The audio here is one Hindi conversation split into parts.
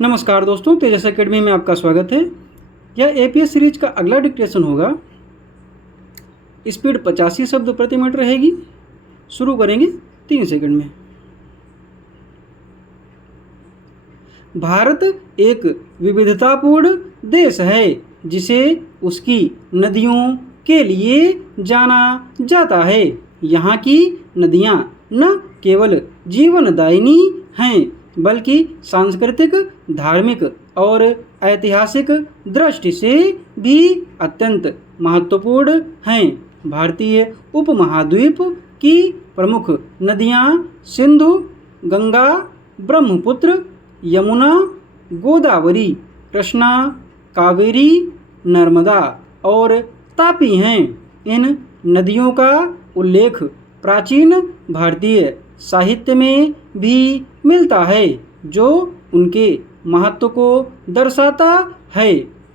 नमस्कार दोस्तों, तेजस एकेडमी में आपका स्वागत है। यह एपीएस सीरीज का अगला डिक्टेशन होगा। स्पीड 85 शब्द प्रति मिनट रहेगी। शुरू करेंगे 3 सेकंड में। भारत एक विविधतापूर्ण देश है जिसे उसकी नदियों के लिए जाना जाता है। यहाँ की नदियाँ न केवल जीवनदायिनी हैं बल्कि सांस्कृतिक, धार्मिक और ऐतिहासिक दृष्टि से भी अत्यंत महत्वपूर्ण हैं। भारतीय उपमहाद्वीप की प्रमुख नदियाँ सिंधु, गंगा, ब्रह्मपुत्र, यमुना, गोदावरी, कृष्णा, कावेरी, नर्मदा और तापी हैं। इन नदियों का उल्लेख प्राचीन भारतीय साहित्य में भी मिलता है जो उनके महत्व को दर्शाता है।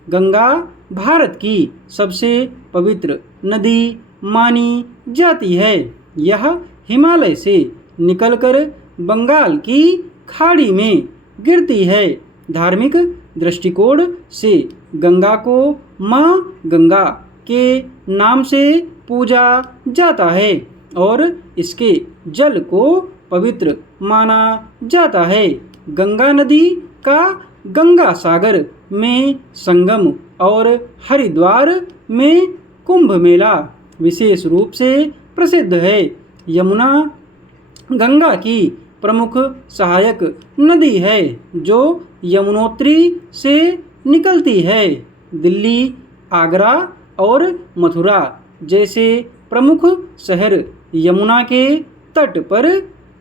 गंगा भारत की सबसे पवित्र नदी मानी जाती है। यह हिमालय से निकलकर बंगाल की खाड़ी में गिरती है। धार्मिक दृष्टिकोण से गंगा को माँ गंगा के नाम से पूजा जाता है और इसके जल को पवित्र माना जाता है। गंगा नदी का गंगा सागर में संगम और हरिद्वार में कुंभ मेला विशेष रूप से प्रसिद्ध है। यमुना गंगा की प्रमुख सहायक नदी है जो यमुनोत्री से निकलती है। दिल्ली, आगरा और मथुरा जैसे प्रमुख शहर यमुना के तट पर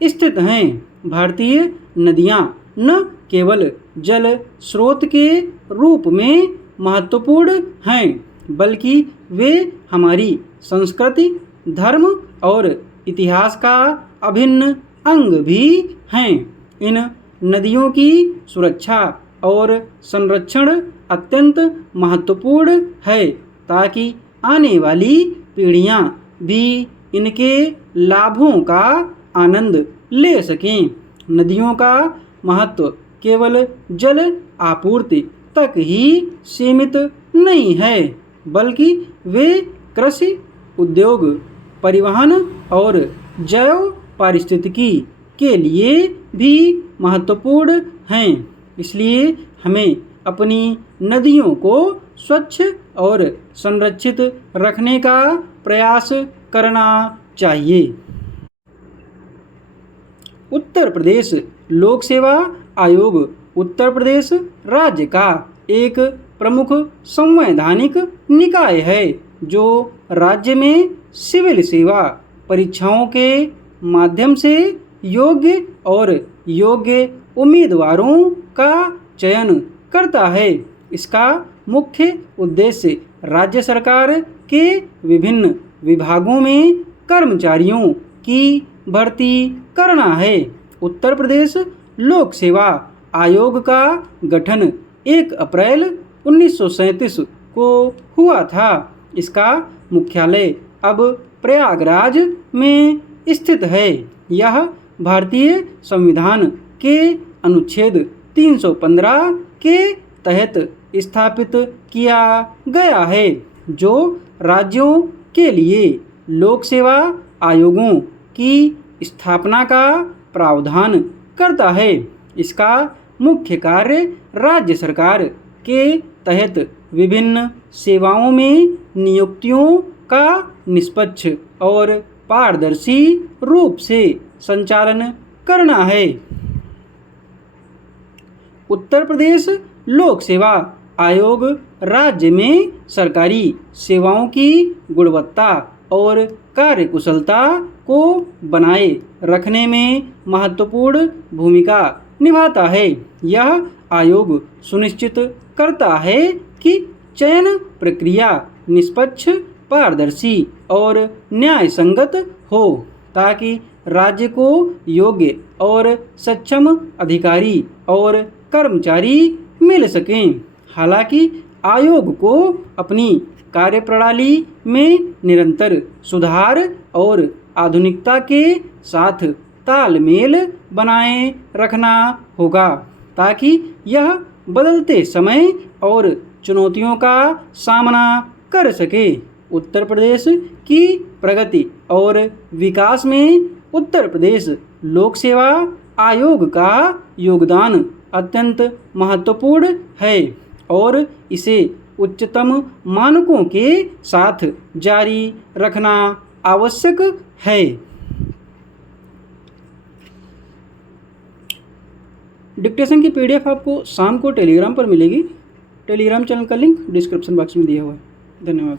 स्थित हैं। भारतीय नदियाँ न केवल जल स्रोत के रूप में महत्वपूर्ण हैं बल्कि वे हमारी संस्कृति, धर्म और इतिहास का अभिन्न अंग भी हैं। इन नदियों की सुरक्षा और संरक्षण अत्यंत महत्वपूर्ण है ताकि आने वाली पीढ़ियाँ भी इनके लाभों का आनंद ले सकें। नदियों का महत्व केवल जल आपूर्ति तक ही सीमित नहीं है बल्कि वे कृषि, उद्योग, परिवहन और जैव पारिस्थितिकी के लिए भी महत्वपूर्ण हैं। इसलिए हमें अपनी नदियों को स्वच्छ और संरक्षित रखने का प्रयास करना चाहिए। उत्तर प्रदेश लोक सेवा आयोग उत्तर प्रदेश राज्य का एक प्रमुख संवैधानिक निकाय है जो राज्य में सिविल सेवा परीक्षाओं के माध्यम से योग्य उम्मीदवारों का चयन करता है। इसका मुख्य उद्देश्य राज्य सरकार के विभिन्न विभागों में कर्मचारियों की भर्ती करना है। उत्तर प्रदेश लोक सेवा आयोग का गठन 1 अप्रैल 1937 को हुआ था। इसका मुख्यालय अब प्रयागराज में स्थित है। यह भारतीय संविधान के अनुच्छेद 315 के तहत स्थापित किया गया है जो राज्यों के लिए लोक सेवा आयोगों की स्थापना का प्रावधान करता है। इसका मुख्य कार्य राज्य सरकार के तहत विभिन्न सेवाओं में नियुक्तियों का निष्पक्ष और पारदर्शी रूप से संचालन करना है। उत्तर प्रदेश लोक सेवा आयोग राज्य में सरकारी सेवाओं की गुणवत्ता और कार्यकुशलता को बनाए रखने में महत्वपूर्ण भूमिका निभाता है। यह आयोग सुनिश्चित करता है कि चयन प्रक्रिया निष्पक्ष, पारदर्शी और न्याय संगत हो ताकि राज्य को योग्य और सक्षम अधिकारी और कर्मचारी मिल सकें। हालांकि आयोग को अपनी कार्यप्रणाली में निरंतर सुधार और आधुनिकता के साथ तालमेल बनाए रखना होगा ताकि यह बदलते समय और चुनौतियों का सामना कर सके। उत्तर प्रदेश की प्रगति और विकास में उत्तर प्रदेश लोक सेवा आयोग का योगदान अत्यंत महत्वपूर्ण है और इसे उच्चतम मानकों के साथ जारी रखना आवश्यक है। डिक्टेशन की PDF आपको शाम को टेलीग्राम पर मिलेगी। टेलीग्राम चैनल का लिंक डिस्क्रिप्शन बॉक्स में दिया हुआ है। धन्यवाद।